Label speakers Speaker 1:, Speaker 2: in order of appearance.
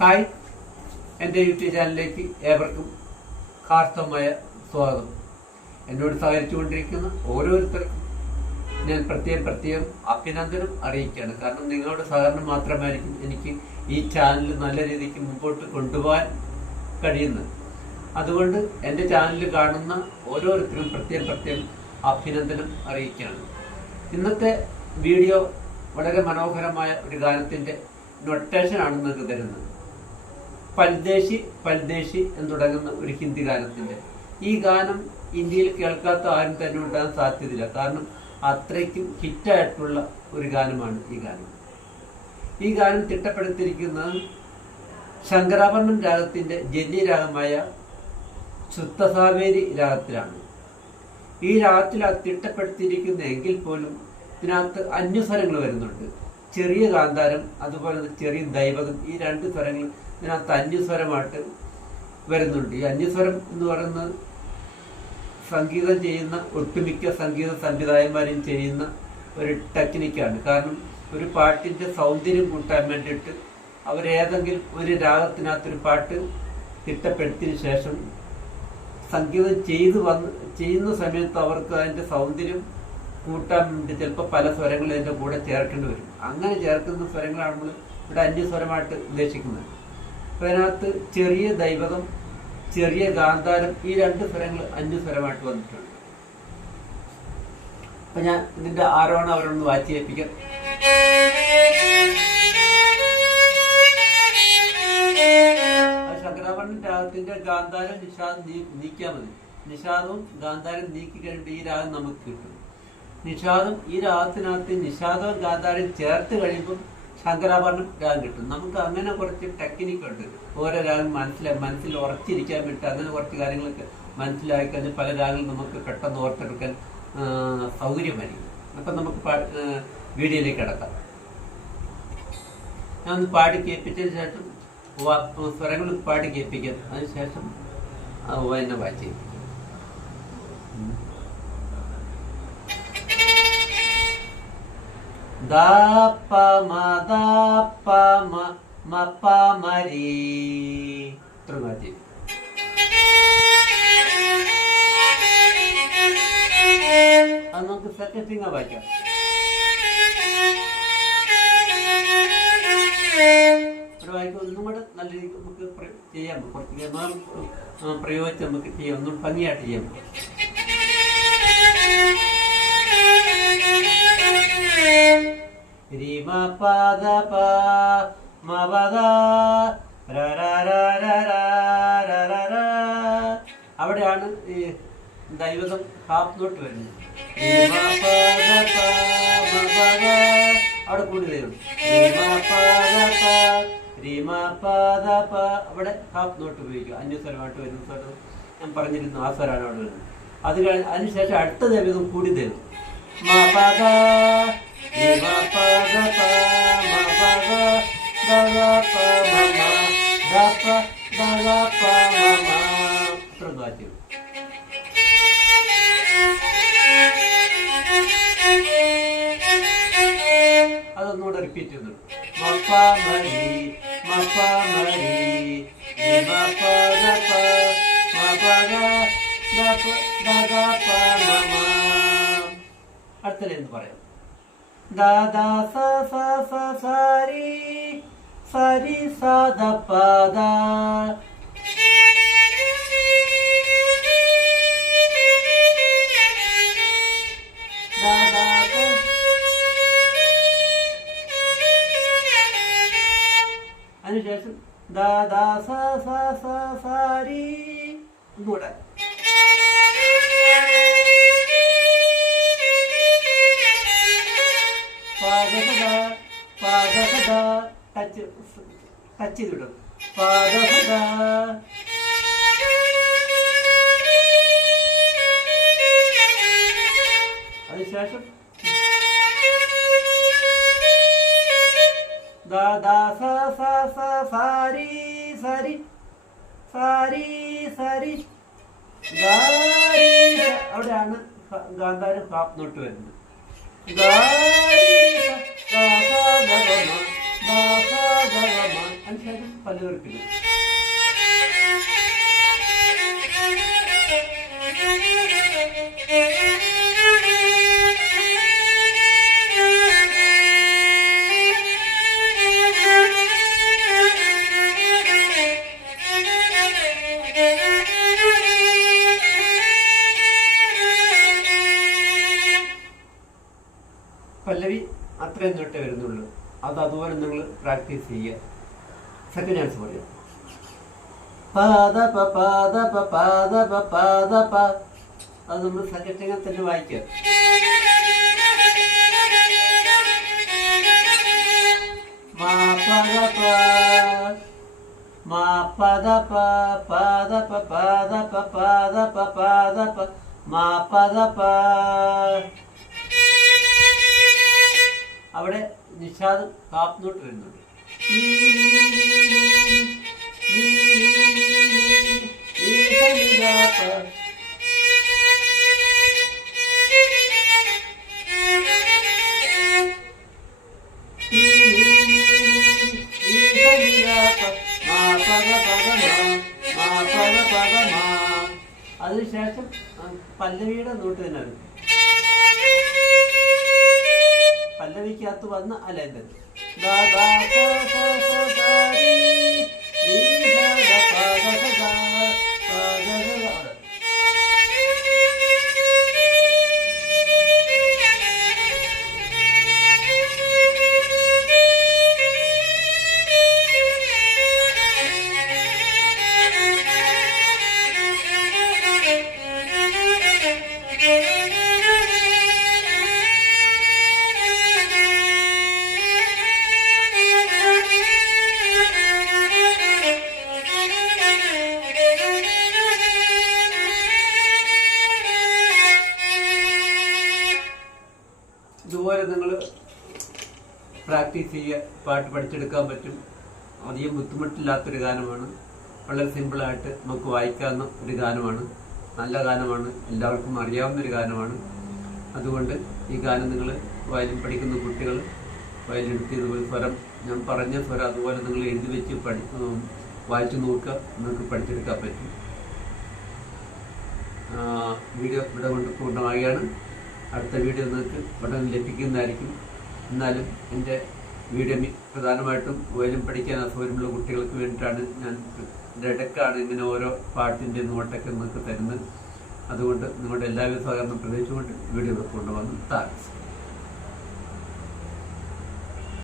Speaker 1: Hi. എന്റെ YouTube ചാനലിലേക്ക് ഏവർക്കും കാർത്തമായ സ്വാഗതം. എന്നോട് സഹകരിച്ചുകൊണ്ടിരിക്കുന്ന ഓരോരുത്തർക്കും ഞാൻ പ്രത്യേകം പ്രത്യേകം അഭിനന്ദനം അറിയിക്കുകയാണ്. കാരണം നിങ്ങളുടെ സഹകരണം മാത്രമായിരിക്കും എനിക്ക് ഈ ചാനൽ നല്ല രീതിക്ക് മുമ്പോട്ട് കൊണ്ടുപോകാൻ കഴിയുന്നത്. അതുകൊണ്ട് എന്റെ ചാനൽ കാണുന്ന ഓരോരുത്തരും പ്രത്യേകം പ്രത്യേകം അഭിനന്ദനം അറിയിക്കുകയാണ്. ഇന്നത്തെ വീഡിയോ വളരെ മനോഹരമായ ഒരു ഗാനത്തിന്റെ നൊട്ടേഷനാണ് നിങ്ങൾക്ക് തരുന്നത്. പൽദേശി പൽദേശി എന്ന് തുടങ്ങുന്ന ഒരു ഹിന്ദി ഗാനത്തിന്റെ ഈ ഗാനം ഇന്ത്യയിൽ കേൾക്കാത്ത ആരും തന്നെ ഉണ്ടാകാൻ സാധ്യതയില്ല. കാരണം അത്രയ്ക്കും ഹിറ്റായിട്ടുള്ള ഒരു ഗാനമാണ് ഈ ഗാനം. ഈ ഗാനം തിട്ടപ്പെടുത്തിയിരിക്കുന്നത് ശങ്കരാഭരണം രാഗത്തിന്റെ ജന്യ രാഗമായ ശുദ്ധസാവേരി രാഗത്തിലാണ്. ഈ രാഗത്തിൽ അത് തിട്ടപ്പെടുത്തിയിരിക്കുന്ന എങ്കിൽ പോലും ഇതിനകത്ത് അന്യസ്വരങ്ങൾ വരുന്നുണ്ട്. ചെറിയ കാന്താരം അതുപോലെ ചെറിയ ദൈവകം ഈ രണ്ട് സ്വരങ്ങൾ ഇതിനകത്ത് അന്യസ്വരമായിട്ട് വരുന്നുണ്ട്. ഈ അന്യസ്വരം എന്ന് പറയുന്നത് സംഗീതം ചെയ്യുന്ന ഒട്ടുമിക്ക സംഗീത സംവിധായകന്മാരും ചെയ്യുന്ന ഒരു ടെക്നിക്കാണ്. കാരണം ഒരു പാട്ടിന്റെ സൗന്ദര്യം കൂട്ടാൻ വേണ്ടിയിട്ട് അവരേതെങ്കിലും ഒരു രാഗത്തിനകത്തൊരു പാട്ട് തിട്ടപ്പെടുത്തിയതിനു ശേഷം സംഗീതം ചെയ്തു വന്ന് ചെയ്യുന്ന സമയത്ത് അവർക്ക് അതിന്റെ സൗന്ദര്യം കൂട്ടാൻ വേണ്ടി ചിലപ്പോൾ പല സ്വരങ്ങൾ ഇതിന്റെ കൂടെ ചേർക്കേണ്ടി വരും. അങ്ങനെ ചേർക്കുന്ന സ്വരങ്ങളാണ് നമ്മൾ ഇവിടെ അന്യസ്വരമായിട്ട് ഉദ്ദേശിക്കുന്നത്. അപ്പോൾ അതിനകത്ത് ചെറിയ ദൈവകം ചെറിയ ഗാന്ധാരം ഈ രണ്ട് സ്വരങ്ങൾ അന്യസ്വരമായിട്ട് വന്നിട്ടുണ്ട്. അപ്പൊ ഞാൻ ഇതിന്റെ ആരോഹണം അവരോട് വായിച്ചു ചെയ്യിപ്പിക്കാം. രാഗത്തിന്റെ ഗാന്ധാരം നിഷാദം നീക്കിയാൽ മതി. നിഷാദവും ഗാന്ധാരം നീക്കി കഴിഞ്ഞിട്ട് ഈ രാഗം നമുക്ക് കിട്ടും. നിഷാദം ഈ രാഗത്തിനകത്ത് നിഷാദവും ഗാന്ധാരം ചേർത്ത് കഴിയുമ്പോൾ ശങ്കരാഭരണം രാഗം കിട്ടും. നമുക്ക് അങ്ങനെ കുറച്ച് ടെക്നിക്ക് ഉണ്ട്. ഓരോ രാഗം മനസ്സിലായി മനസ്സിൽ ഉറച്ചിരിക്കാൻ വിട്ട് അങ്ങനെ കുറച്ച് കാര്യങ്ങളൊക്കെ മനസ്സിലാക്കി കഴിഞ്ഞാൽ പല രാഗങ്ങളും നമുക്ക് പെട്ടെന്ന് ഓർത്തെടുക്കാൻ സൗകര്യമായിരിക്കും അപ്പം നമുക്ക് വീഡിയോയിലേക്ക് കിടക്കാം. ഞാൻ ഒന്ന് പാടി കേൾപ്പിച്ചതിന് ശേഷം സ്വരങ്ങൾ പാടി കേൾപ്പിക്കാം. അതിനുശേഷം എന്നെ വായിച്ചു ദപ്പ മദപ്പ മപ്പ മരീ തൃമതി അത് നമുക്ക് സെക്കൻഡ് ഫിംഗർ വായിക്കാം. ഒരു വായിക്കും ഒന്നും കൂടെ നല്ല രീതിക്ക് നമുക്ക് ചെയ്യാം. കുറച്ച് പ്രയോഗിച്ച് നമുക്ക് ചെയ്യാം. ഒന്നും ഭംഗിയായിട്ട് ചെയ്യാം. അവിടെയാണ് ഈ ദൈവതം ഹാഫ് നോട്ട് വരുന്നത്. അവിടെ കൂടി അവിടെ ഹാഫ് നോട്ട് ഉപയോഗിക്കും അന്യസ്വരമായിട്ട് വരുന്ന സ്വരം ഞാൻ പറഞ്ഞിരുന്നു ആ സ്വരമാണ് അവിടെ വരുന്നത്. അത് കഴിഞ്ഞ് അതിനുശേഷം അടുത്ത ദൈവതം കൂടി തരും. മപദ പദപ മപദ ദഗപ മമ ദപ ദഗപ മമ പ്രഭാത്യം അതൊന്നുകൂടെ റിപ്പീറ്റ് ചെയ്തിടും മപ്പ മരി മപ്പ മരി മപ്പ ദപ്പ മപദ ദപ്പ ദഗപ മമ അടുത്ത എന്ന് പറയാം ദാദാ സ സ സ സാരി സരി സാദ പദ അതിനുശേഷം ദാദാ സ സ സ സാരി. ഒന്നുകൂടെ ടച്ച് ടച്ച് ചെയ്തിടും സാരി സരി. അവിടെയാണ് ഗാന്ധാരം ഹാപ്പ് നോട്ട് വരുന്നത്. பண்ணிருக்கு Thank you. അത്രയും തൊട്ടേ വരുന്നുള്ളൂ. അത് അതുപോലെ നിങ്ങൾ പ്രാക്ടീസ് ചെയ്യുക. സെക്കൻഡ് ചാൻസ് പറയാം പാദ പ പാദ പ പാദ പ പാദ പ അത് നമ്മൾ സെക്കൻഡ് തന്നെ വായിക്കുക. മാ പദ പ മാ പദ പ പാദ പ പാദ പ പാദ പ പാദ പ മാ പദ പ അവിടെ നിഷാദ് കാപ്നോട്ട് വരുന്നുണ്ട്. അതിനുശേഷം പല്ലവിയുടെ നോട്ട് തന്നെ എടുക്കും പല്ലവിക്കകത്ത് വന്ന അലേന്തൻ പ്രാക്ടീസ് ചെയ്യുക പാട്ട് പഠിച്ചെടുക്കാൻ പറ്റും. അധികം ബുദ്ധിമുട്ടില്ലാത്തൊരു ഗാനമാണ്. വളരെ സിമ്പിളായിട്ട് നമുക്ക് വായിക്കാവുന്ന ഒരു ഗാനമാണ്. നല്ല ഗാനമാണ്. എല്ലാവർക്കും അറിയാവുന്ന ഒരു ഗാനമാണ്. അതുകൊണ്ട് ഈ ഗാനം നിങ്ങൾ വയലിൻ പഠിക്കുന്ന കുട്ടികൾ വയലിൻ എടുത്തിയതുപോലെ സ്വരം ഞാൻ പറഞ്ഞ സ്വരം അതുപോലെ നിങ്ങൾ എഴുതി വെച്ച് പഠി വായിച്ചു നോക്കുക. നിങ്ങൾക്ക് പഠിച്ചെടുക്കാൻ പറ്റും. വീഡിയോ ഇവിടെ കൊണ്ട് പൂർണമാകുകയാണ് അടുത്ത വീഡിയോ നിങ്ങൾക്ക് ഉടൻ ലഭിക്കുന്നതായിരിക്കും. എന്നാലും എന്റെ വീഡിയോ മി- പ്രധാനമായിട്ടും വയലും പഠിക്കാൻ അസൗകര്യമുള്ള കുട്ടികൾക്ക് വേണ്ടിയിട്ടാണ് ഞാൻ ഇടക്കാണ് ഇങ്ങനെ ഓരോ പാട്ടിന്റെ നോട്ടൊക്കെ നിങ്ങൾക്ക് തരുന്നത്. അതുകൊണ്ട് നിങ്ങളുടെ എല്ലാവരും സഹകരണം പ്രതീക്ഷിച്ചുകൊണ്ട് വീഡിയോ കൊണ്ടുവന്ന് താങ്ക്സ്